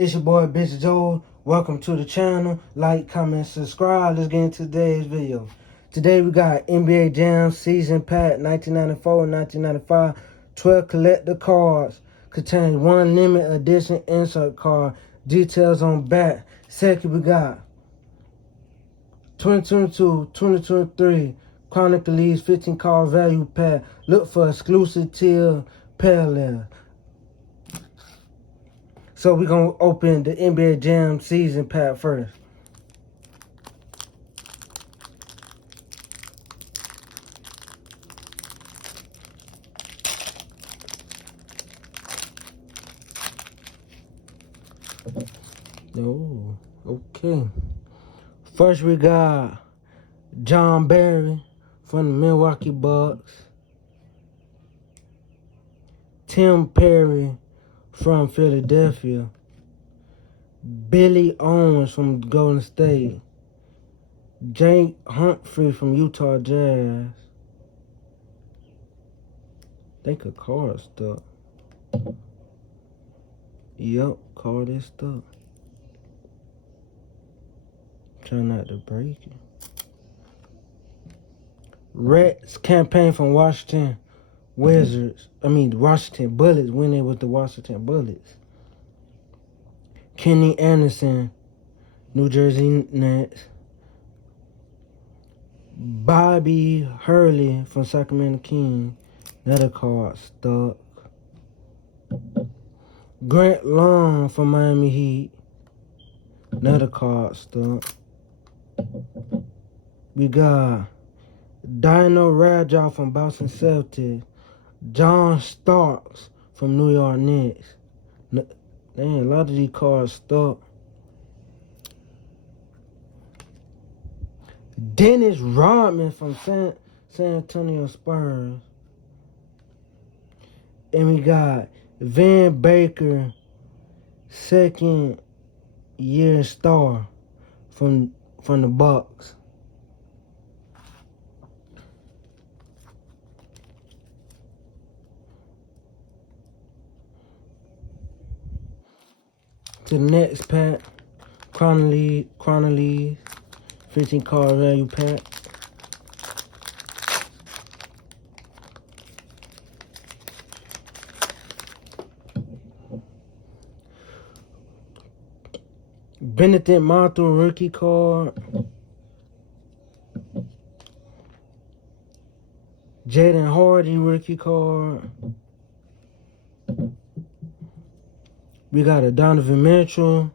It's your boy, Bitch Joe. Welcome to the channel. Like, comment, subscribe. Let's get into today's video. Today we got NBA Jam Season Pack 1994-1995. 12 collector cards. Contains one limited edition insert card. Details on back. Second, we got 2022-2023 chronically 15 card value pack. Look for exclusive tier parallel. So we're going to open the NBA Jam season pack first. Oh, okay. First we got John Barry from the Milwaukee Bucks. Tim Perry from Philadelphia. Billy Owens from Golden State. Jake Humphrey from Utah Jazz. Think a card stuck. Yep, card is stuck. Try not to break it. Reds campaign from Washington Washington Bullets, winning with the Washington Bullets. Kenny Anderson, New Jersey Nets. Bobby Hurley from Sacramento Kings. Another card stuck. Grant Long from Miami Heat. Another card stuck. We got Dino Radja from Boston Celtics. John Starks from New York Knicks. Dang, a lot of these cards stuck. Dennis Rodman from San Antonio Spurs. And we got Van Baker, second year star from the Bucks. To the next pack, chronically 15 card value pack. Benedict Martel rookie card. Jaden Hardy rookie card. We got a Donovan Mitchell.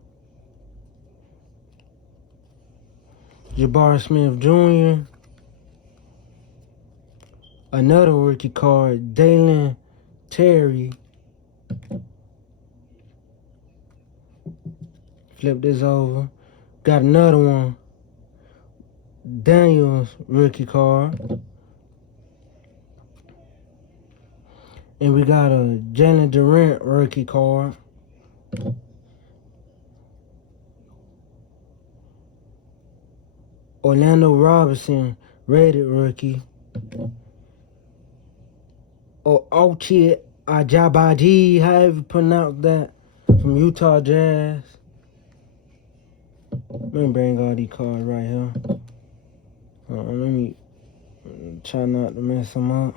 Jabari Smith Jr. Another rookie card, Dalen Terry. Flip this over. Got another one. Daniels rookie card. And we got a Jalen Durant rookie card. Orlando Robinson rated rookie. Or Ochi Ajabadi, however you pronounce that, from Utah Jazz. Let me bring all these cards right here. Let me try not to mess them up.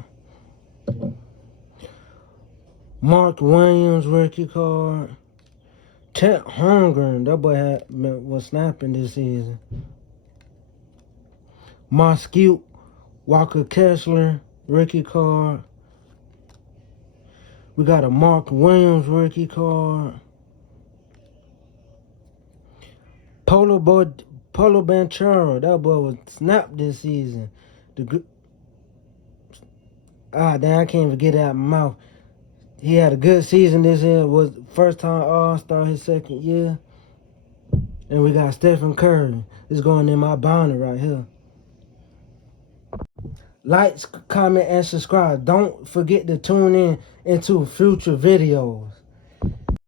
Mark Williams rookie card. Chet Holmgren, that boy was snapping this season. Mosquito Walker Kessler rookie card. We got a Mark Williams rookie card. Polo Banchero, that boy was snapped this season. Damn, I can't even get it out of my mouth. He had a good season this year. Was first time All-Star his second year. And we got Stephen Curry. It's going in my binder right here. Like, comment, and subscribe. Don't forget to tune in into future videos.